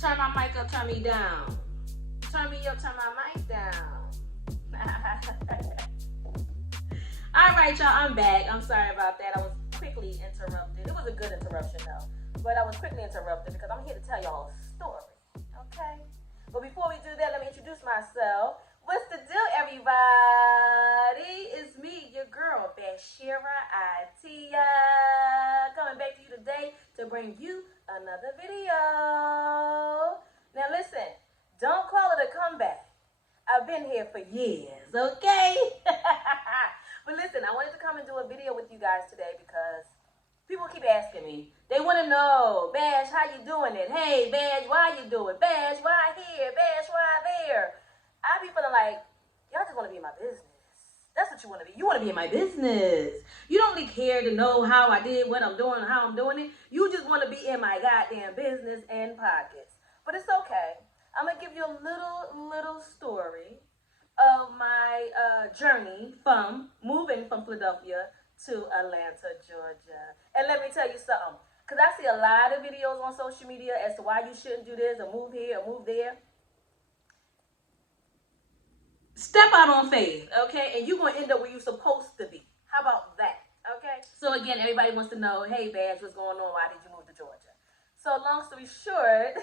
Turn my mic up, turn me down. Turn me up, turn my mic down. All right, y'all, I'm back. I'm sorry about that. I was quickly interrupted. It was a good interruption, though. But I was quickly interrupted because I'm here to tell y'all a story, okay? But before we do that, let me introduce myself. What's the deal, everybody? It's me, your girl, Bashira Itia, coming back to you today to bring you another video. Now listen, don't call it a comeback. I've been here for years, okay? But listen, I wanted to come and do a video with you guys today because people keep asking me. They want to know, Bash, how you doing it? Hey, Bash, why you doing? Bash, why here? Bash, why there? I be feeling like, y'all just want to be in my business. That's what you want to be. You want to be in my business. You don't really care to know how I did, what I'm doing, how I'm doing it. You just want to be in my goddamn business and pockets. But it's okay. I'm going to give you a little story of my journey from moving from Philadelphia to Atlanta, Georgia. And let me tell you something. Because I see a lot of videos on social media as to why you shouldn't do this or move here or move there. Step out on faith, okay? And you're going to end up where you're supposed to be. How about that, okay? So again, everybody wants to know, hey, Bash, what's going on? Why did you move to Georgia? So long story short,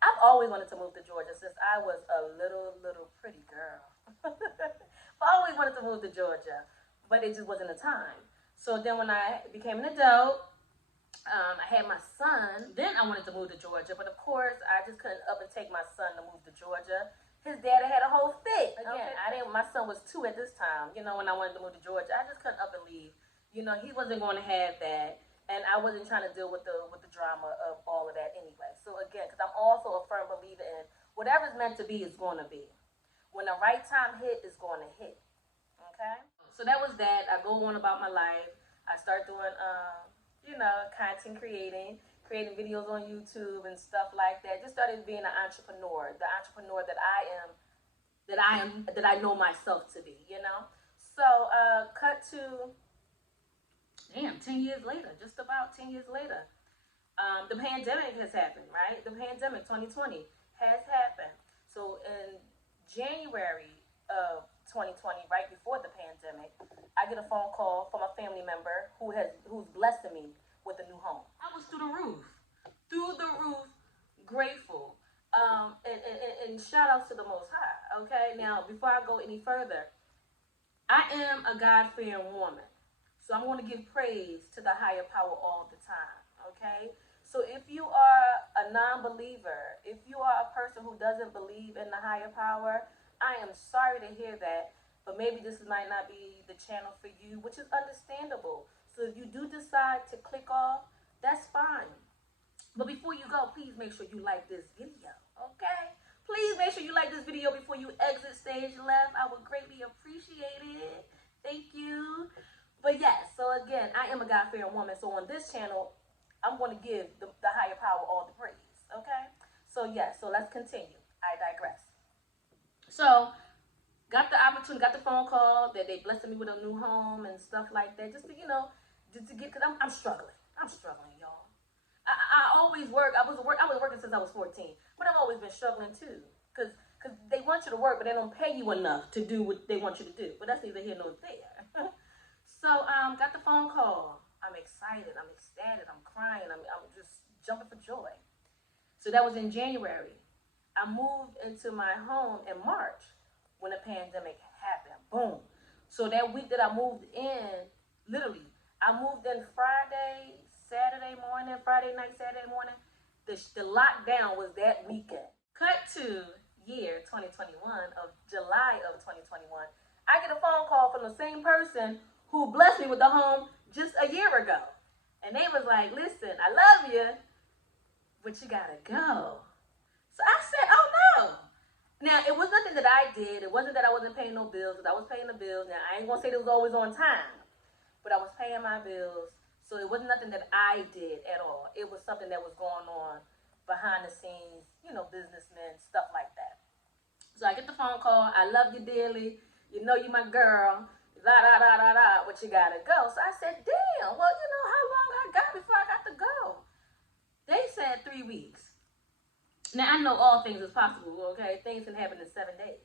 I've always wanted to move to Georgia since I was a little pretty girl. I always wanted to move to Georgia, but it just wasn't the time. So then when I became an adult, I had my son. Then I wanted to move to Georgia, but of course, I just couldn't up and take my son to move to Georgia. His daddy had a whole fit. Again, my son was 2 at this time, you know, when I wanted to move to Georgia. I just couldn't up and leave. You know, he wasn't going to have that. And I wasn't trying to deal with the drama of all of that anyway. So again, because I'm also a firm believer in whatever's meant to be is going to be. When the right time hit, it's going to hit. Okay? So that was that. I go on about my life. I start doing, content creating videos on YouTube and stuff like that. Just started being an entrepreneur, the entrepreneur that I know myself to be, you know? So cut to 10 years later, just about 10 years later. The pandemic has happened, right? The pandemic 2020 has happened. So in January of 2020, right before the pandemic, I get a phone call from a family member who's blessing me with a new home. I was through the roof grateful. And shout outs to the Most High. Okay, now before I go any further, I am a God-fearing woman. So I'm going to give praise to the higher power all the time, okay? So if you are a non-believer, if you are a person who doesn't believe in the higher power, I am sorry to hear that, but maybe this might not be the channel for you, which is understandable. So if you do decide to click off, that's fine. But before you go, please make sure you like this video, okay? Please make sure you like this video before you exit stage left. I would greatly appreciate it. Thank you. But yes, so again, I am a God-fearing woman. So on this channel, I'm going to give the higher power all the praise, okay? So yes, so let's continue. I digress. So got the opportunity, got the phone call that they blessed me with a new home and stuff like that. Just to, just to get, because I'm struggling. I'm struggling, y'all. I always work. I was working since I was 14, but I've always been struggling too. Because they want you to work, but they don't pay you enough to do what they want you to do. But that's neither here nor there. So, got the phone call. I'm excited. I'm ecstatic. I'm crying. I'm just jumping for joy. So that was in January. I moved into my home in March when the pandemic happened. Boom. So that week that I moved in, literally, I moved in Friday night, Saturday morning. The lockdown was that weekend. Cut to year 2021 of July of 2021. I get a phone call from the same person who blessed me with the home just a year ago. And they was like, listen, I love you, but you gotta go. So I said, oh no. Now, it was nothing that I did. It wasn't that I wasn't paying no bills, because I was paying the bills. Now, I ain't gonna say it was always on time, but I was paying my bills. So it wasn't nothing that I did at all. It was something that was going on behind the scenes, businessmen, stuff like that. So I get the phone call. I love you dearly. You know you my girl. But you gotta go. So I said, damn, well, how long I got before I got to go? They said 3 weeks. Now, I know all things is possible, okay? Things can happen in 7 days.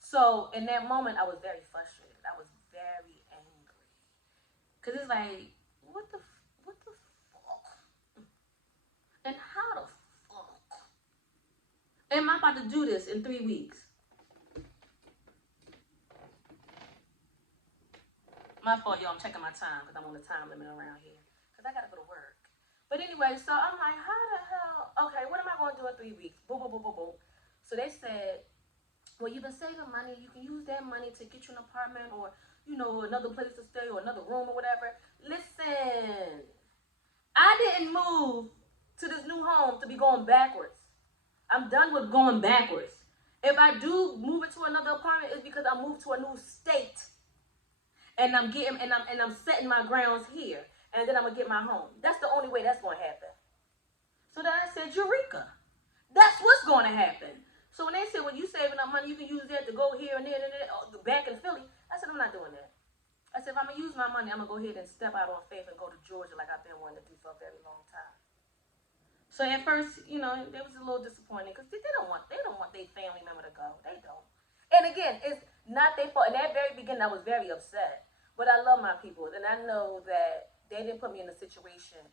So, in that moment, I was very frustrated. I was very angry. Because it's like, what the fuck? And how the fuck am I about to do this in 3 weeks? My fault, y'all. I'm checking my time because I'm on the time limit around here. Because I got to go to work. But anyway, so I'm like, how the hell? Okay, what am I going to do in 3 weeks? Boom, boom, boom, boom, boom. So they said, well, you've been saving money. You can use that money to get you an apartment or, you know, another place to stay or another room or whatever. Listen, I didn't move to this new home to be going backwards. I'm done with going backwards. If I do move into another apartment, it's because I moved to a new state. And I'm setting my grounds here. And then I'm gonna get my home. That's the only way that's gonna happen. So then I said, Eureka. That's what's gonna happen. So when they said, well, you saving up money, you can use that to go here and there and there, back in Philly. I said, I'm not doing that. I said, if I'm gonna use my money, I'm gonna go ahead and step out on faith and go to Georgia like I've been wanting to do for a very long time. So at first, you know, it was a little disappointing because they don't want their family member to go. They don't. And again, it's not their fault. In that very beginning, I was very upset. But I love my people, and I know that they didn't put me in a situation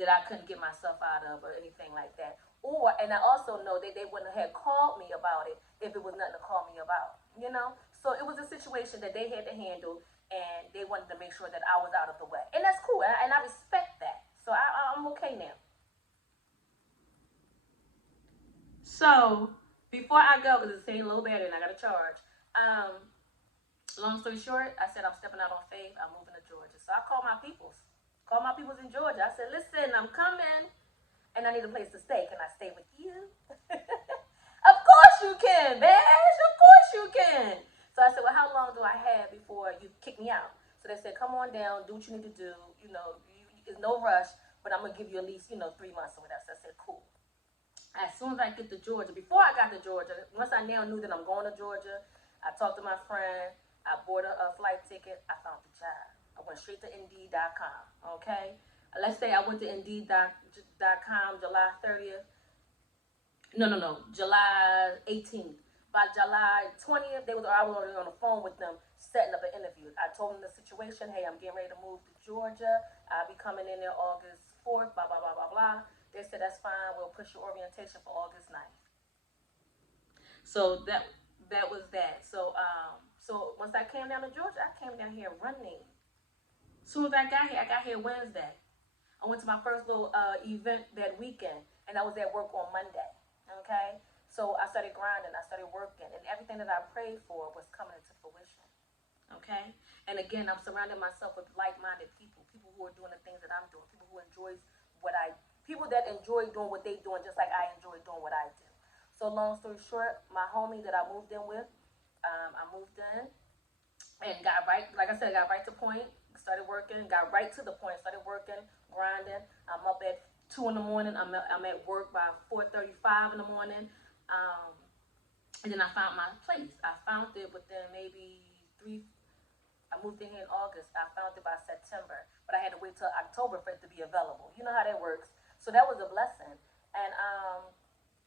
that I couldn't get myself out of or anything like that. And I also know that they wouldn't have called me about it if it was nothing to call me about, you know? So it was a situation that they had to handle, and they wanted to make sure that I was out of the way. And that's cool, and I respect that. So I'm okay now. So before I go, because it's saying a little better and I got to charge, long story short, I said I'm stepping out on faith. I'm moving to Georgia. So I called my peoples. Called my peoples in Georgia. I said, listen, I'm coming and I need a place to stay. Can I stay with you? Of course you can, Bash. Of course you can. So I said, well, how long do I have before you kick me out? So they said, come on down, do what you need to do. You know, there's no rush, but I'm going to give you at least, 3 months or whatever. So I said, cool. As soon as I get to Georgia, before I got to Georgia, once I now knew that I'm going to Georgia, I talked to my friend. I bought a flight ticket. I found the job. I went straight to Indeed.com. Okay? Let's say I went to Indeed.com July 30th. No. July 18th. By July 20th, I was already on the phone with them setting up an interview. I told them the situation. Hey, I'm getting ready to move to Georgia. I'll be coming in there August 4th, blah, blah, blah, blah, blah. They said, that's fine. We'll push your orientation for August 9th. So that was that. So once I came down to Georgia, I came down here running. As soon as I got here Wednesday. I went to my first little event that weekend, and I was at work on Monday. Okay? So I started grinding, I started working, and everything that I prayed for was coming into fruition. Okay? And again, I'm surrounding myself with like-minded people who are doing the things that I'm doing, people that enjoy doing what they're doing just like I enjoy doing what I do. So long story short, my homie that I moved in with, I moved in and got right, like I said, got right to point, started working, got right to the point, started working, grinding. I'm up at 2 in the morning. I'm at work by 4:35 in the morning. And then I found my place. I found it within maybe I moved in here in August. I found it by September, but I had to wait till October for it to be available. You know how that works. So that was a blessing. And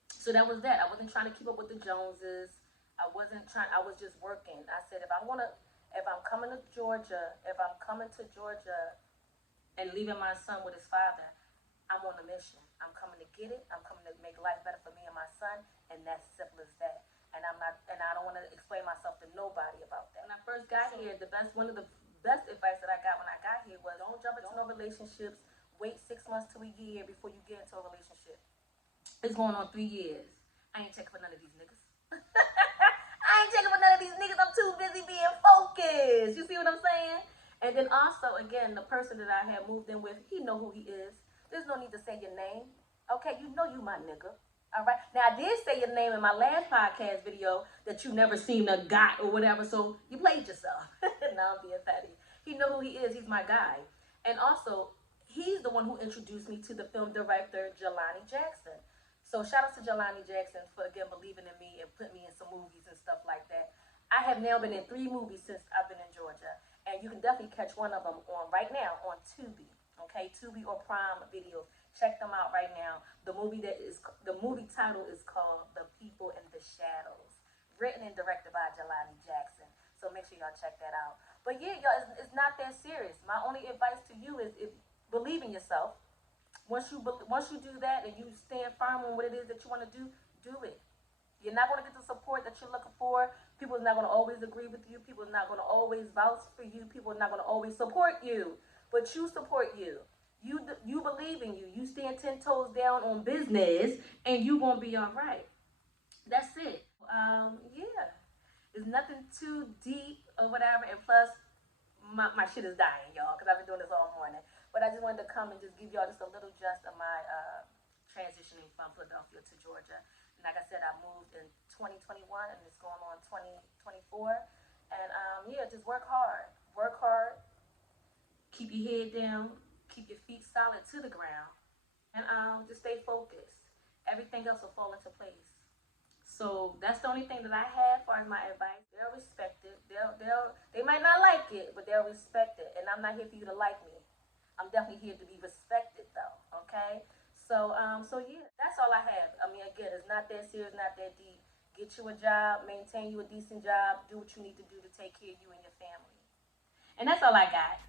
so that was that. I wasn't trying to keep up with the Joneses. I was just working. I said, if I'm coming to Georgia and leaving my son with his father, I'm on a mission. I'm coming to get it. I'm coming to make life better for me and my son, and that's simple as that. And I don't want to explain myself to nobody about that. When I first got here, one of the best advice that I got when I got here was, don't jump into no relationships. Wait 6 months to a year before you get into a relationship. It's going on 3 years. I ain't checking for none of these niggas. I ain't checking for none of these niggas. I'm too busy being focused. You see what I'm saying? And then also, again, the person that I had moved in with, he know who he is. There's no need to say your name. Okay, you know you my nigga. All right. Now, I did say your name in my last podcast video that you never seen a got or whatever, so you played yourself. Now I'm being fatty. He know who he is. He's my guy. And also, he's the one who introduced me to the film director, Jelani Jackson. So shout out to Jelani Jackson for, again, believing in me and putting me in some movies and stuff like that. I have now been in 3 movies since I've been in Georgia. And you can definitely catch one of them right now on Tubi. Okay, Tubi or Prime Video. Check them out right now. The movie title is called The People in the Shadows, written and directed by Jelani Jackson. So make sure y'all check that out. But yeah, y'all, it's not that serious. My only advice to you is believe in yourself. Once you do that and you stand firm on what it is that you want to do it. You're not going to get the support that you're looking for. People are not going to always agree with you. People are not going to always vouch for you. People are not going to always support you. But you support you. You believe in you. You stand 10 toes down on business, and you going to be all right. That's it. Yeah. It's nothing too deep or whatever. And plus, my shit is dying, y'all, because I've been doing this all morning. But I just wanted to come and just give y'all just a little gist of my transitioning from Philadelphia to Georgia. And like I said, I moved in 2021 and it's going on 2024. And yeah, just work hard. Work hard. Keep your head down. Keep your feet solid to the ground. And just stay focused. Everything else will fall into place. So that's the only thing that I have for my advice. They'll respect it. They might not like it, but they'll respect it. And I'm not here for you to like me. I'm definitely here to be respected though. Okay? So yeah, that's all I have. I mean, again, it's not that serious, not that deep. Get you a job, maintain you a decent job, do what you need to do to take care of you and your family. And that's all I got.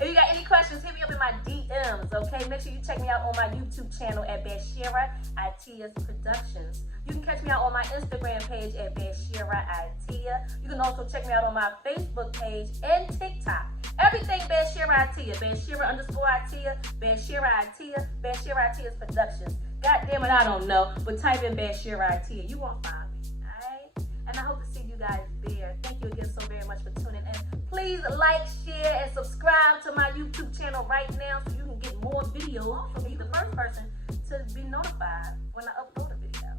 If you got any questions, hit me up in my DMs, okay? Make sure you check me out on my YouTube channel at Bashira Atias Productions. You can catch me out on my Instagram page at Bashira Atia. You can also check me out on my Facebook page and TikTok. Everything Bashira Atia, Bashira_Atia, Bashira Atia, Bashira Atia's Productions. God damn it, I don't know, but type in Bashira Atia. You won't find me, alright? And I hope to see you guys there. Thank you again so very much for tuning in. Please like, share, and subscribe to my YouTube channel right now so you can get more videos from me, the first person to be notified when I upload a video.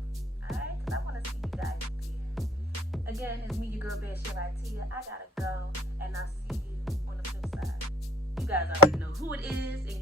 Alright? Because I want to see you guys there. Again, it's me, your girl, Bashira Atia. I gotta go, and I'll see you on the flip side. You guys already know who it is, and